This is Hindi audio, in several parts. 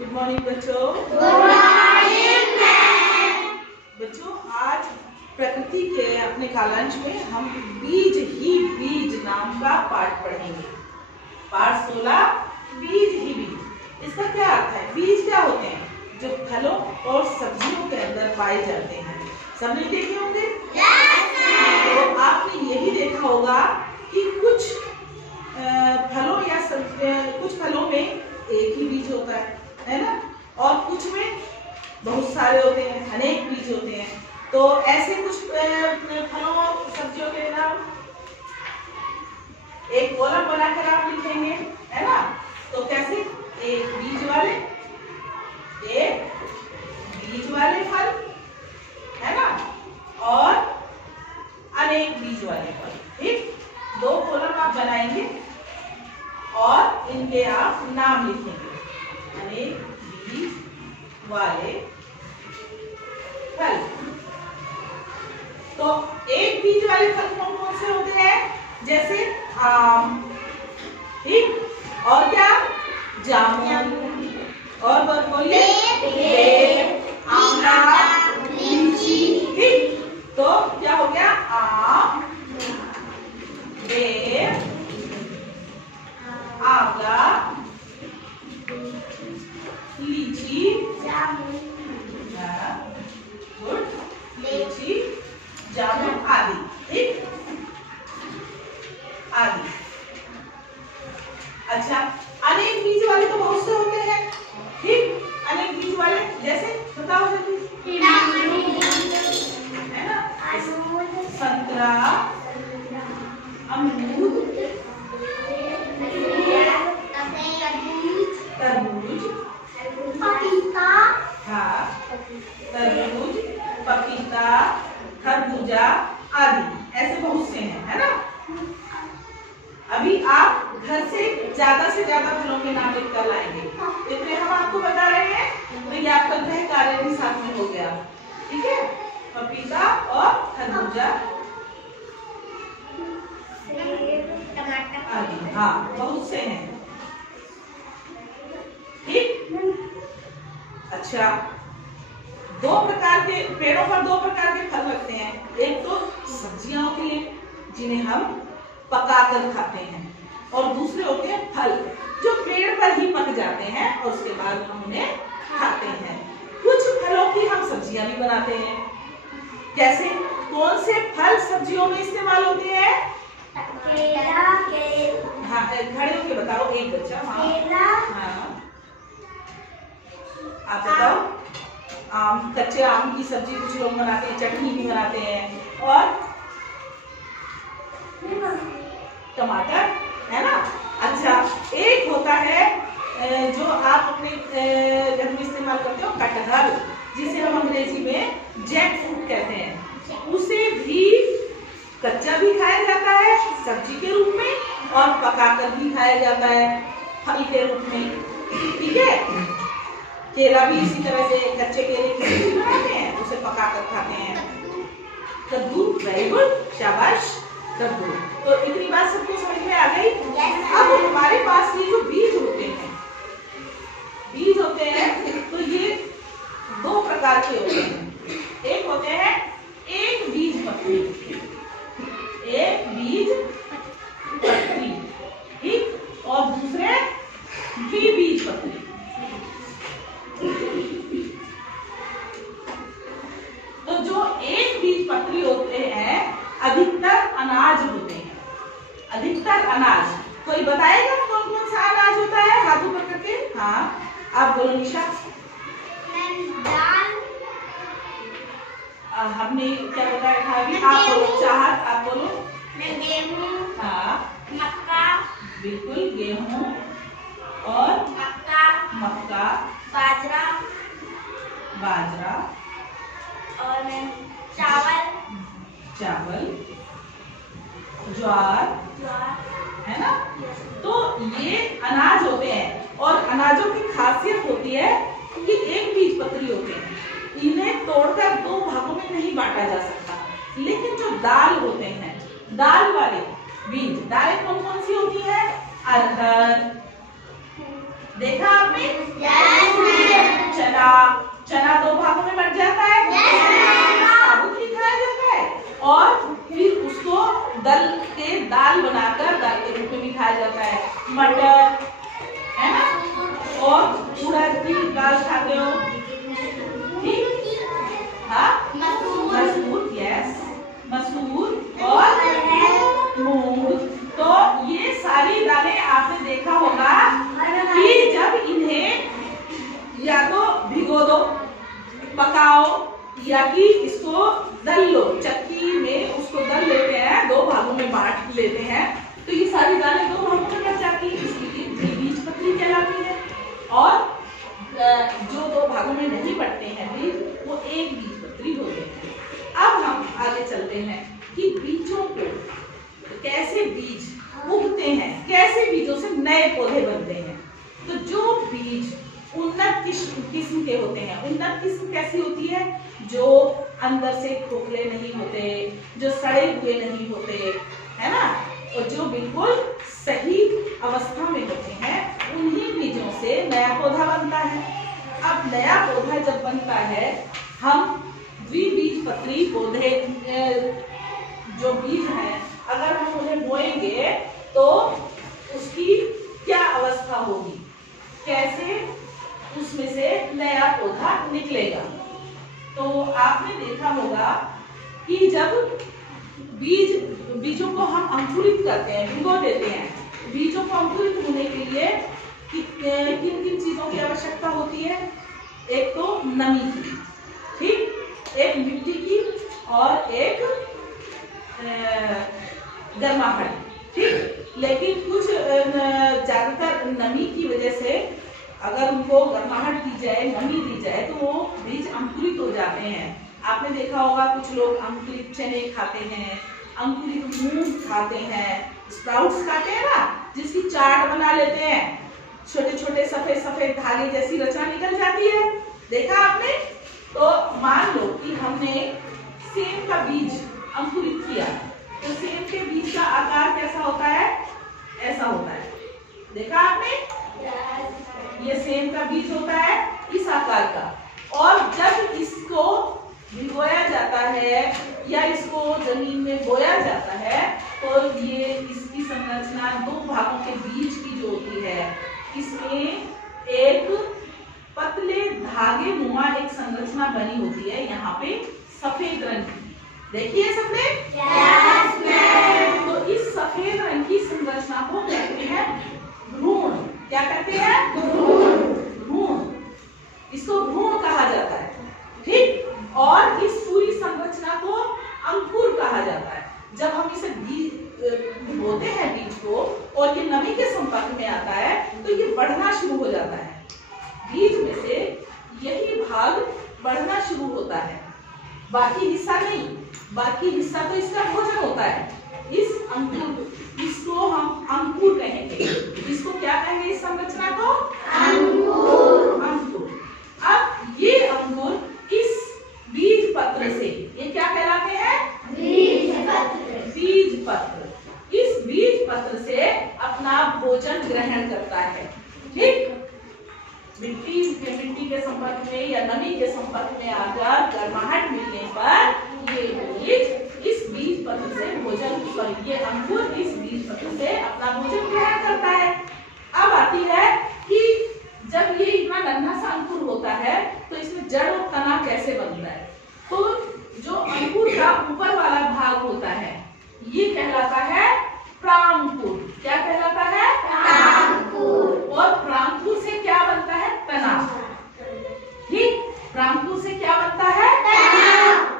गुड मॉर्निंग बच्चों। Good morning ma'am. बच्चों, आज प्रकृति के अपने कालांश में हम बीज ही बीज नाम का पाठ पढ़ेंगे। पाठ 16 बीज ही बीज। इसका क्या अर्थ है? बीज क्या होते हैं? जो फलों और सब्जियों के अंदर पाए जाते हैं। सबने देखे होंगे। तो आपने ये भी देखा होगा कि कुछ फलों या कुछ फलों में एक ही बीज होता है ना, और कुछ में बहुत सारे होते हैं, अनेक बीज होते हैं। तो ऐसे कुछ फलों और सब्जियों के नाम एक कॉलम बनाकर आप लिखेंगे, है ना। तो कैसे? एक बीज वाले फल, है ना, और अनेक बीज वाले फल। ठीक, दो कॉलम आप बनाएंगे और इनके आप नाम लिखेंगे। अनेक बीज वाले फल। तो एक बीज वाले फल कौन कौन से होते हैं? जैसे आम, ठीक, और क्या? जामुन, और बोलिए बेर, आंवला, लीची। ठीक, तो क्या हो गया? आम, बेर, आंवला, लीची, गुड, लीची, जामुन आदि। ठीक, आदि। अच्छा, अनेक बीज वाले तो बहुत से होते हैं। ठीक, अनेक बीज वाले जैसे बताओ जल्दी। है ना, संतरा, अमरूद, तरबूज, पपीता, हाँ, तरबूज, पपीता, खरबूजा आदि। ऐसे बहुत से हैं, है ना। अभी आप घर से ज्यादा फलों के नाम लिख कर लाएंगे। इतने हम आपको बता रहे हैं, तो ये आपका गृह कार्य भी साथ में हो गया। ठीक है, पपीता और खरबूजा आदि, हाँ, बहुत से हैं। ठीक, अच्छा, दो प्रकार के पेड़ों पर दो प्रकार के फल लगते हैं। एक तो सब्जियां होती हैं जिन्हें हम पकाकर खाते हैं, और दूसरे होते हैं फल जो पेड़ पर ही पक जाते हैं और उसके बाद हम उन्हें खाते हैं। कुछ फलों की हम सब्जियां भी बनाते हैं। कैसे? कौन से फल सब्जियों में इस्तेमाल होते हैं? हाँ, खड़े होके बताओ एक बच्चा। हाँ, आप बताओ। आम, कच्चे आम की सब्जी कुछ लोग बनाते हैं, चटनी भी बनाते हैं, और टमाटर, है ना। अच्छा, एक होता है जो आप अपने घर में इस्तेमाल करते हो, कटहल, जिसे हम अंग्रेजी में जैक फ्रूट कहते हैं। उसे भी कच्चा भी खाया जाता है सब्जी के रूप में, और पकाकर भी खाया जाता है फल के रूप में। ठीक है, केला भी इसी तरह से कच्चे केले की सब्जी बनाते हैं, उसे पकाकर खाते हैं। कद्दू, वेरी गुड, शाबाश, कद्दू। तो इतनी बात सबको समझ में आ गई। अब हमारे पास ये जो बीज होते हैं, तो ये दो प्रकार के होते हैं। एक होते हैं एक बीज पत्री, ठीक, और दूसरे द्विबीज पत्री। तो जो एक बीज पत्री होते हैं, अधिकतर अनाज होते हैं। अधिकतर अनाज, कोई बताएगा कौन कौन सा अनाज होता है? हाथ ऊपर करके। हाँ, आप बोलो निशा। दाल, हमने क्या बताया था अभी? आप बोलो। चाहत, आप बोलो। गेहूं, हाँ, मक्का, बिल्कुल, गेहूं, और मक्का, बाजरा, और चावल, ज्वार, है ना। तो ये अनाज होते हैं, और अनाजों की खासियत होती है कि एक बीज पत्री होते हैं। इन्हें तोड़कर दो भागों में नहीं बांटा जा सकता। लेकिन जो दाल होते हैं, दाल वाले बीज, दालें कौन कौन सी होती है? अरहर, देखा आपने? पकाओ या कि इसको दल लो, चक्की में उसको दल लेते हैं, दो भागों में बांट लेते हैं, तो ये सारी दालें दो भागों में बच जाती है, इसलिए बीजपत्री कहलाती है। और जो दो भागों में नहीं बटते हैं बीज, वो एक बीजपत्री होते हैं। अब हम आगे चलते हैं कि बीजों को कैसे बीज उगते हैं, कैसे बीजों से नए पौधे बनते हैं। तो जो बीज उन्नत किस्म के होते हैं, उन्नत किस्म कैसी होती है, जो अंदर से खोखले नहीं होते, जो सड़े हुए नहीं होते, है ना, और जो बिल्कुल सही अवस्था में होते हैं, उन्हीं बीजों से नया पौधा बनता है। अब नया पौधा जब बनता है, हम द्विबीजपत्री पौधे जो बीज हैं, अगर हम उन्हें बोएंगे तो उसकी क्या अवस्था होगी, कैसे उसमें से नया पौधा निकलेगा। तो आपने देखा होगा कि जब बीजों को हम अंकुरित करते हैं, भिगो देते हैं, बीजों को अंकुरित होने के लिए किन किन चीजों की आवश्यकता होती है। एक तो नमी की, ठीक, एक मिट्टी की और एक गर्माहट, ठीक। लेकिन कुछ ज्यादातर नमी की वजह से अगर उनको गर्माहट दी जाए, नमी दी जाए, तो वो बीज अंकुरित हो जाते हैं। आपने देखा होगा कुछ लोग अंकुरित चने खाते हैं, अंकुरित मूंग खाते हैं, स्प्राउट्स खाते हैं ना, जिसकी चाट बना लेते हैं, छोटे छोटे सफेद सफेद धागे जैसी रचना निकल जाती है, देखा आपने। तो मान लो कि हमने सेम का बीज अंकुरित किया, तो सेम के बीज का आकार कैसा होता है, ऐसा होता है, देखा आपने। ये सेम का बीज होता है इस आकार का, और जब इसको भिगोया जाता है या इसको जमीन में बोया जाता है, तो ये इसकी संरचना दो भागों के बीच की जो होती है, इसमें एक पतले धागे नुमा एक संरचना बनी होती है, यहाँ पे सफेद रंग की, देखिए सबने। तो इस सफेद रंग की संरचना को कहते हैं भ्रूण। क्या कहते हैं? भ्रूण। इसको भ्रूण कहा जाता है, ठीक। और इस पूरी संरचना को अंकुर कहा जाता है। जब हम इसे बोते हैं बीज को, और ये नमी के संपर्क में आता है, तो ये बढ़ना शुरू हो जाता है। बीज में से यही भाग बढ़ना शुरू होता है, बाकी हिस्सा नहीं। बाकी हिस्सा तो इसका भोजन होता है। इस अंकुर, इसको हम अंकुर कहेंगे। इसको क्या कहेंगे, इस संरचना को? अंकुर। अंकुर। अब ये अंकुर इस बीज पत्र से, ये क्या कहलाते हैं? बीज पत्र। बीज पत्र इस बीज पत्र से अपना भोजन ग्रहण करता है, ठीक। मिट्टी के संपर्क में या नमी के संपर्क में आकर गर्माहट मिलने पर ये बीज इस बीज पत्र से भोजन, ये अंकुर इस बीज पत्र से अपना भोजन ग्रहण करता है। अब आती है कि जब ये इतना नन्हा सा अंकुर होता है, तो इसमें जड़ और तना कैसे बनता है। तो जो अंकुर का ऊपर वाला भाग होता है, ये कहलाता है प्रांकुर। क्या कहलाता है? प्रांकुर। और प्रांकुर से क्या बनता है? तना, ठीक। प्रांकुर से क्या बनता है?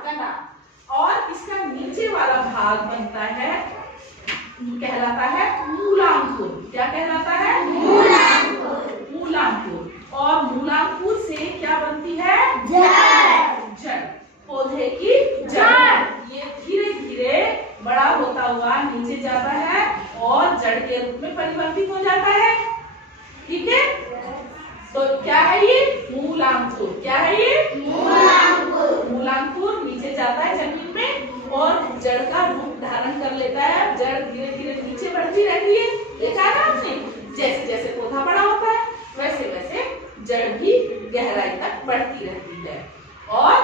तना। और इसका नीचे वाला भाग बनता है, कहलाता है मूलांकुर। क्या कहलाता है? मूलांकुर। मूलांकुर। और मूलांकुर से क्या बनती है? जड़। जड़, पौधे की जड़। ये धीरे धीरे बड़ा होता हुआ नीचे जाता है और जड़ के रूप में परिवर्तित हो जाता है, ठीक है। तो क्या है ये? मूलांकुर। क्या है ये? मूलांकुर। मूलांकुर नीचे जाता है जमीन में और जड़ का रूप धारण कर लेता है। जड़ धीरे धीरे नीचे बढ़ती रहती है, देखा ना आपने। जैसे जैसे पौधा बड़ा होता है, वैसे वैसे जड़ भी गहराई तक बढ़ती रहती है। और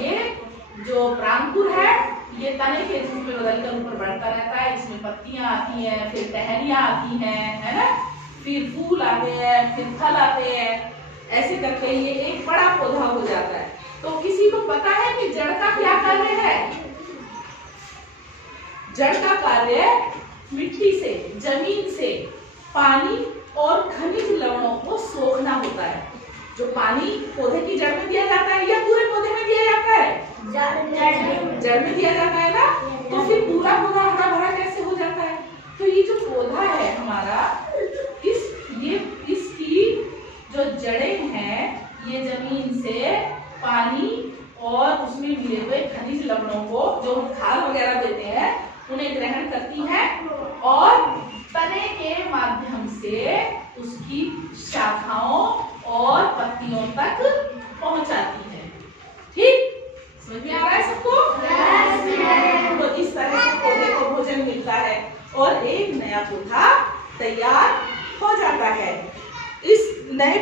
ये जो प्रांकुर है, ये तने के रूप में बदलकर ऊपर बढ़ता रहता है। इसमें पत्तियां आती हैं, फिर टहनियां आती हैं, है ना, फिर फूल आते हैं, फिर फल आते हैं। ऐसे करके ये एक बड़ा पौधा हो जाता है। तो किसी को पता है कि जड़ का क्या कार्य है? जड़ का कार्य मिट्टी से, जमीन से पानी और खनिज लवणों को सोखना होता है। जो पानी पौधे की जड़ में दिया जाता है या पूरे पौधे में दिया जाता है? जड़ में दिया जाता है ना। तो फिर पूरा पौधा हरा भरा कैसे हो जाता है? तो ये जो पौधा है हमारा, इसकी जो जड़ें हैं ये जमीन से पानी और उसमें मिले हुए खनिज लवणों को, जो खाद वगैरह देते हैं, उन्हें ग्रहण करती है और तने के माध्यम से उसकी शाखाओं और पत्तियों तक पहुंचाती है। ठीक, समझ में आ रहा है सबको? तो इस तरह से पौधे को भोजन मिलता है और एक नया पौधा तैयार हो जाता है। इस नए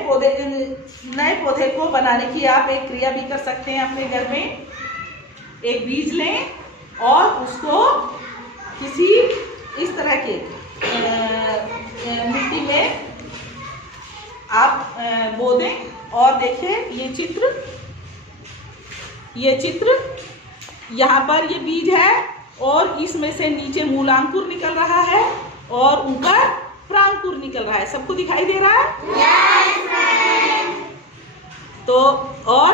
पौधे को बनाने की आप एक क्रिया भी कर सकते हैं अपने घर में। एक बीज लें और उसको किसी इस तरह के मिट्टी में आप बो दें और देखिए ये चित्र यहाँ पर ये बीज है और इसमें से नीचे मूलांकुर निकल रहा है और ऊपर प्रांकुर निकल रहा है। सबको दिखाई दे रहा है? yes, तो और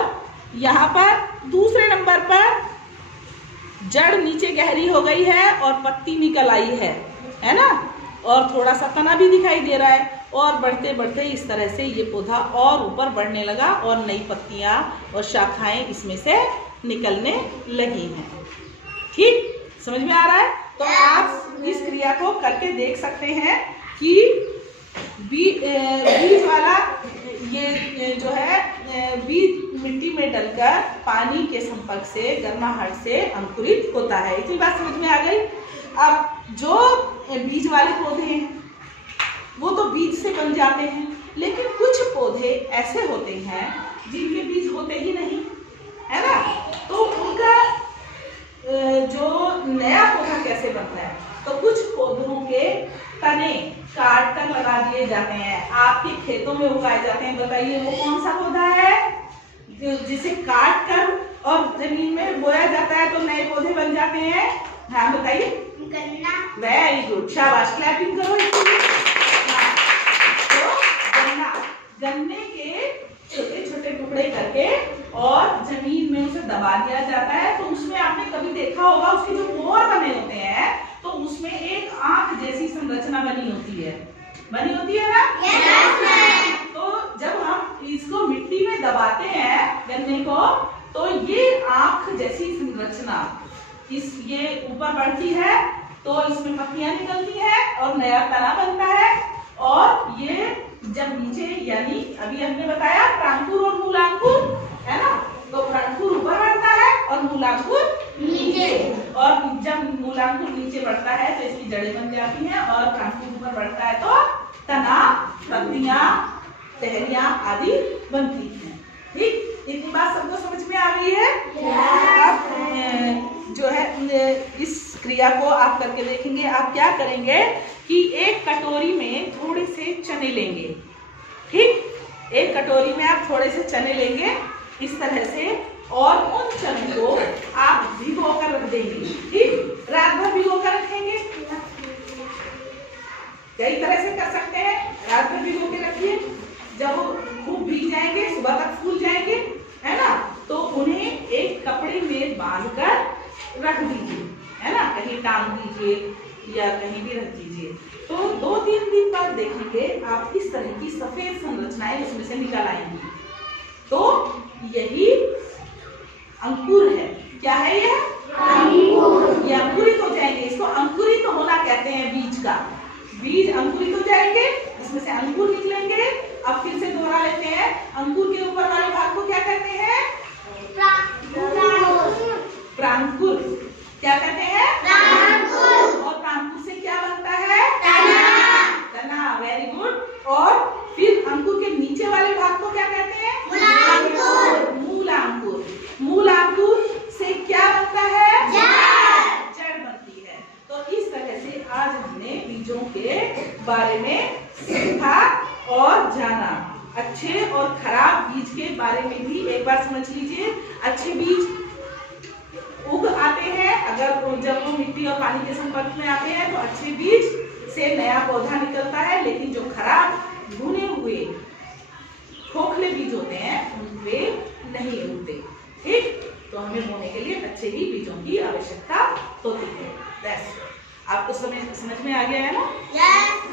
यहाँ पर दूसरे नंबर पर जड़ नीचे गहरी हो गई है और पत्ती निकल आई है ना, और थोड़ा सा तना भी दिखाई दे रहा है और बढ़ते बढ़ते इस तरह से ये पौधा और ऊपर बढ़ने लगा और नई पत्तियां और शाखाएं इसमें से निकलने लगी हैं। ठीक, समझ में आ रहा है? तो आप इस क्रिया को करके देख सकते हैं कि बीज वाला ये जो है बीज मिट्टी में डलकर पानी के संपर्क से, गर्माहट से अंकुरित होता है। इतनी बात समझ में आ गई? अब जो बीज वाले पौधे हैं वो तो बीज से बन जाते हैं, लेकिन कुछ पौधे ऐसे होते हैं जिनके बीज होते ही नहीं, है ना। तो उनका जो नया पौधा कैसे बनता है? तो कुछ पौधों के तने काट कर लगा दिए जाते हैं, आपके खेतों में उगाए जाते हैं। बताइए वो कौन सा पौधा है जिसे काट कर और जमीन में बोया जाता है तो नए पौधे बन जाते हैं? हाँ बताइए। गन्ना। वेरी गुड, शाबाश, क्लैपिंग करो। तो गन्ने के छोटे छोटे टुकड़े करके और जमीन में उसे दबा दिया जाता है। तो उसमें आपने कभी देखा होगा उसके जो मोर तने होते हैं तो उसमें एक आंख जैसी संरचना बनी होती है ना? yes, तो जब हम इसको मिट्टी में दबाते हैं गन्ने को तो ये आंख जैसी संरचना ये ऊपर बढ़ती है तो इसमें पत्तियां निकलती है और नया तना बनता है। और ये जब नीचे, यानी अभी हमने बताया प्रांकुर और मूलांकुर, है ना। तो प्रांकुर ऊपर बढ़ता है और मूलांकुर नीचे, और जब मूलांकुर नीचे बढ़ता है तो इसकी जड़ें बन जाती हैं और प्रांकुर ऊपर बढ़ता है तो तना, पत्तियां, टहनियां आदि बनती हैं। ठीक, इतनी बात सबको समझ में आ गई है? अब जो है इस क्रिया को आप करके देखेंगे। आप क्या करेंगे कि एक कटोरी में थोड़े से चने लेंगे। ठीक, एक कटोरी में आप थोड़े से चने लेंगे इस तरह से, और उन चनों को आप भिगो कर रख देंगे। ठीक, रात भर भिगो कर रखेंगे। कई तरह से कर सकते हैं। रात भर भिगो के रखिए, जब वो खूब भीग जाएंगे, सुबह तक फूल जाएंगे, है ना, तो उन्हें एक कपड़े में बांधकर रख दीजिए, है ना, कहीं टांग दीजिए या कहीं भी रख दीजिए। तो 2-3 दिन बाद देखेंगे आप इस तरह की सफेद संरचनाएं उसमें से निकल आएंगी। तो यही अंकुर है। क्या है ये? अंकुर। ये अंकुरित हो जाएंगे। इसको अंकुरित होना कहते हैं बीज का। बीज अंकुरित हो जाएंगे, इसमें से अंकुर निकलेंगे। अब फिर से दोहरा लेते हैं, अंकुर के ऊपर वाले भाग को क्या कहते हैं? प्रांकुर। क्या कहते हैं? प्रांकुर। और प्रांकुर से क्या बनता है? तना। Very good. और फिर अंकुर के नीचे वाले भाग को क्या कहते हैं? मूलांकुर। मूलांकुर से क्या बनता है? जड़ बनती है। तो इस तरह से आज हमने बीजों के बारे में सीखा और जाना। अच्छे और खराब बीज के बारे में भी एक बार समझ लीजिए। अच्छे बीज उग आते हैं अगर जब वो मिट्टी और पानी के संपर्क में आते हैं तो अच्छे बीज से नया पौधा निकलता है। लेकिन जो खराब भुने हुए खोखले बीज होते हैं उन पे नहीं उगते। ठीक, तो हमें बोने के लिए अच्छे ही बीजों की आवश्यकता होती है। आपको समझ में आ गया है ना? Yes.